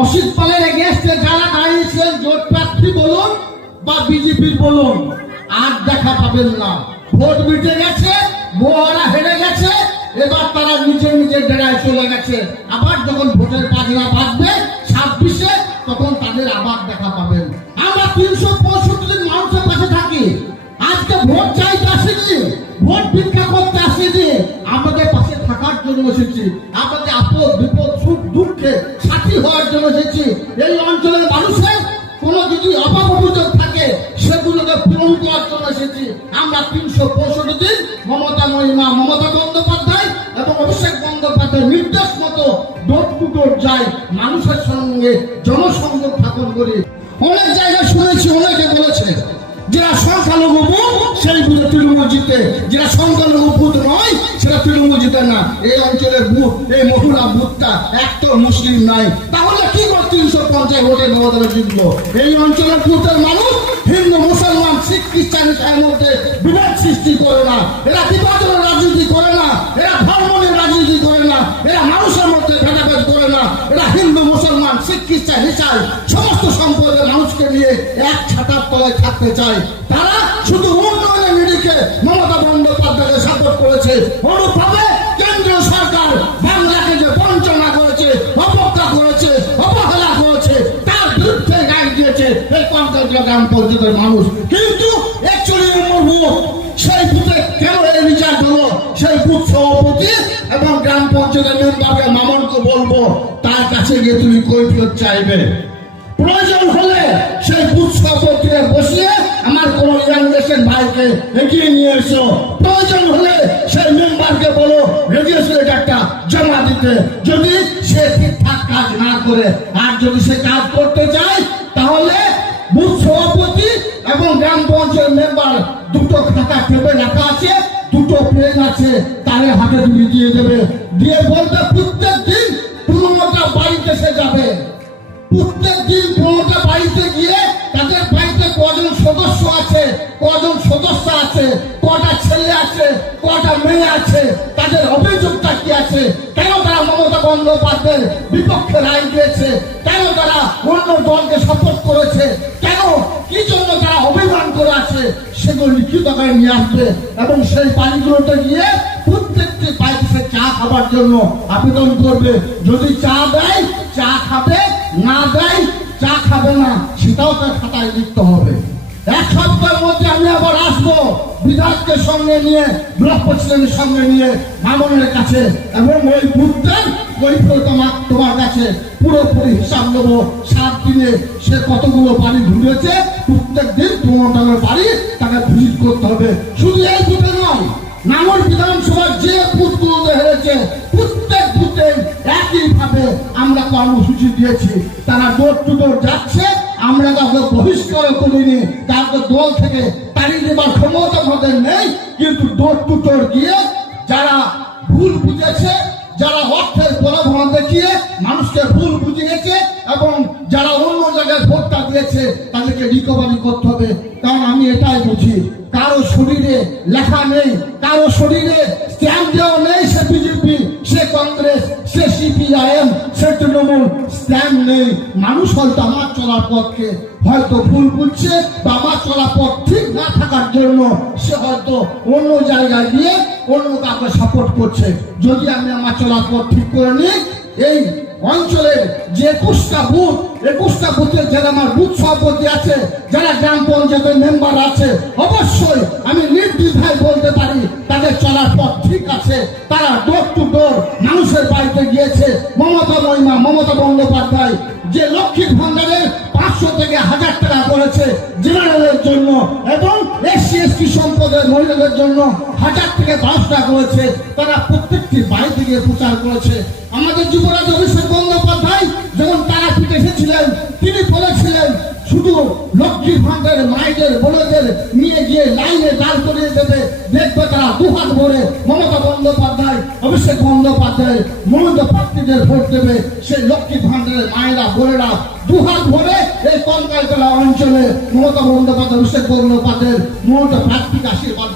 অসিত পালের এগেস্টে যারা দাঁড়িয়েছিলেন জোট প্রার্থী বলুন বা বিজেপির বলুন, আর দেখা পাবেন না। ভোট মিটে গেছে মোহরা হেরে গেছে, এবার তারা নিজের নিজের ডেরায় চলে গেছে। আবার যখন ভোটের বাজনা বাজবে ছাব্বিশে, তখন তাদের আবার দেখা পাবেন। আমরা তিনশো পঁয়ষট্টি দিন মানুষের পাশে থাকি। আজকে ভোট চাইতে আসিনি ভোট ভিক্ষা করতে আসিনি। আমাদের পাশে থাকার জন্য এসেছি। আমাদের আপদ আমরা তিনশো পঁয়ষট্টি দিন মমতা মহিমা, মমতা বন্দ্যোপাধ্যায় এবং অভিষেক বন্দ্যোপাধ্যায়ের নির্দেশ মতো ডোর টু ডোর যাই, মানুষের সঙ্গে জনসংযোগ স্থাপন করি। অনেক জায়গায় শুনেছি, অনেকে বলেছে, যারা সংখ্যালঘু বুথ সেই বুথে তৃণমূল জিতে। যারা সংখ্যালঘু বুথ নয়, সেটা তৃণমূল জিতে না। এই অঞ্চলের বুথ এই মহুরা বুথটা একটা মুসলিম নাই। তাহলে কি করে তিনশো পঞ্চাশ ভোটে নবদলে জিতলো? এই অঞ্চলের বুথের মানুষ হিন্দু, মুসলমান, শিখ, খ্রিস্টান মধ্যে বিবাদ সৃষ্টি করে না এরা বিভাজনের রাজনীতি করে না এরা ধর্ম নিয়ে রাজনীতি করে না এরা মানুষের মধ্যে ভেদাভেদ করে না এরা হিন্দু শিখ খ্রিস্টান হিসাব সমস্ত সম্প্রদায়ের মানুষকে নিয়ে এক ছাতার তলায় থাকতে চায়। তারা শুধু উন্নয়নের নিরিখে মমতা বন্দ্যোপাধ্যায়কে সাপোর্ট করেছে। কেন্দ্রীয় সরকার বাংলাকে যে বঞ্চনা করেছে করেছে, অবহেলা করেছে, তার বিরুদ্ধে গাই দিয়েছে এই গ্রাম পঞ্চায়েতের মানুষ। কিন্তু একচুয়ালি সেই বুথে কেন এই রিজাল্ট হলো? সেই বুথ সভাপতি এবং গ্রাম পঞ্চায়েতের মেম্বারকে কাছে গিয়ে তুমি কৈফিয়ত চাইবে। প্রয়োজন হলে সেই বুথ সভাপতিকে বসিয়ে আমার কোন ইয়াংদেশের ভাইকে এগিয়ে নিয়ে এসো। প্রয়োজন হলে সেই মেম্বারকে বলো রেজিস্ট্রেশন একটা জমা দিতে। যদি সে ঠিকঠাক কাজ না করে, আর যদি সে কাজ করতে চায়, তাহলে বুথ সভাপতি এবং গ্রাম পঞ্চায়েত মেম্বার দুটো খাতা টেপে রাখা আছে, দুটো পেন আছে তারে হাতে তুমি দিয়ে দেবে। দিয়ে বলতে প্রত্যেক দিন সে যাবে। প্রত্যেক দিন পনেরোটা বাড়িতে গিয়ে তাদের বাড়িতে কজন সদস্য আছে, কজন সদস্য আছে, কটা ছেলে আছে, কটা মেয়ে আছে, তাদের অভিযোগটা কি আছে? কেন তারা মমতা বন্দ্যোপাধ্যায়ের বিপক্ষে রায় দিয়েছে? কেন তারা অন্য দলকে সাপোর্ট করেছে? কেন? কি জন্য তারা অভিমান করে আছে? সেগুলো লিখিত করে নিয়ে আসবে এবং সেই বাড়িগুলোতে গিয়ে প্রত্যেকটি বাড়িতে চা খাবার জন্য আবেদন করবে। যদি চা দেয় চা খাবে না দেয়, চা খাবে না, সেটাও তার খাতায় লিখতে হবে। এক সপ্তাহের মধ্যে আমি আবার আসব বিধায়ককে সঙ্গে নিয়ে, ব্লক প্রেসিডেন্টের সঙ্গে নিয়ে মামনের কাছে। এবং ওই বুথটার কৈফিয়ত তোমার তোমার কাছে পুরোপুরি হিসাব নেব। সাত দিনে সে কতগুলো বাড়ি ঘুরেছে, প্রত্যেক দিন তোমার বাড়ি তাকে ভিজিট করতে হবে। কর্মসূচি দিয়েছি, তারা ডোর টু ডোর যাচ্ছে, আমরা কাউকে বহিষ্কার করিনি, কাউকে দল থেকে তাড়িয়ে দেবার ক্ষমতা আমাদের নেই, কিন্তু ডোর টু ডোর গিয়ে যারা ভুল বুঝেছে, যারা অর্থের প্রলোভন দেখিয়ে মানুষকে ভুল বুঝিয়েছে এবং যারা অন্য জায়গায় ভোটটা দিয়েছে, তাদেরকে রিকভারি করতে হবে। কারণ আমি এটাই বুঝি কারও শরীরে লেখা নেই, কারও শরীরে স্ট্যাম্প দেওয়া স্ট্যাম্প নেই। মানুষ হয়তো আমার চলার পথকে হয়তো ভুল বুঝছে বা আমার চলার পথ ঠিক না থাকার জন্য সে হয়তো অন্য জায়গায় গিয়ে অন্য কাউকে সাপোর্ট করছে। যদি আমি আমার চলার পথ ঠিক করে নিই, এই অঞ্চলের যে একুশটা বুথ, একুশটা বুথের যারা আমার বুথ সভাপতি আছে, যারা গ্রাম পঞ্চায়েতের মেম্বার আছে, অবশ্যই আমি নির্দ্বিধায় বলতে পারি তাদের চলার পথ ঠিক আছে। তারা ডোর টু ডোর মানুষের বাড়িতে গিয়েছে। মমতা মহিমা, মমতা বন্দ্যোপাধ্যায়, যে লক্ষ্মীর ভান্ডারের পাঁচশো থেকে হাজার টাকা করেছে জেনারেলের জন্য এবং এসসি, এসটি সম্পদের মহিলাদের জন্য হাজার থেকে দশ টাকা করেছে। তারা প্রত্যেকটি বাড়িতে গিয়ে প্রচার করেছে। আমাদের যুবরাজ অভিষেক বোনেদের নিয়ে গিয়ে লাইনে দাঁড় করিয়ে দেবে দেখবে তারা দুহাত ভরে মমতা বন্দ্যোপাধ্যায়, অভিষেক বন্দ্যোপাধ্যায়, মনোনীত প্রার্থীদের ভোট দেবে সেই লক্ষ্মী ভান্ডারের মায়েরা, বোনেরা। দুহাত ভরে এই কঙ্কালতলা অঞ্চলে মমতা বন্দ্যোপাধ্যায়, অভিষেক বন্দ্যোপাধ্যায়ের মনোনীত প্রার্থীকে আশীর্বাদ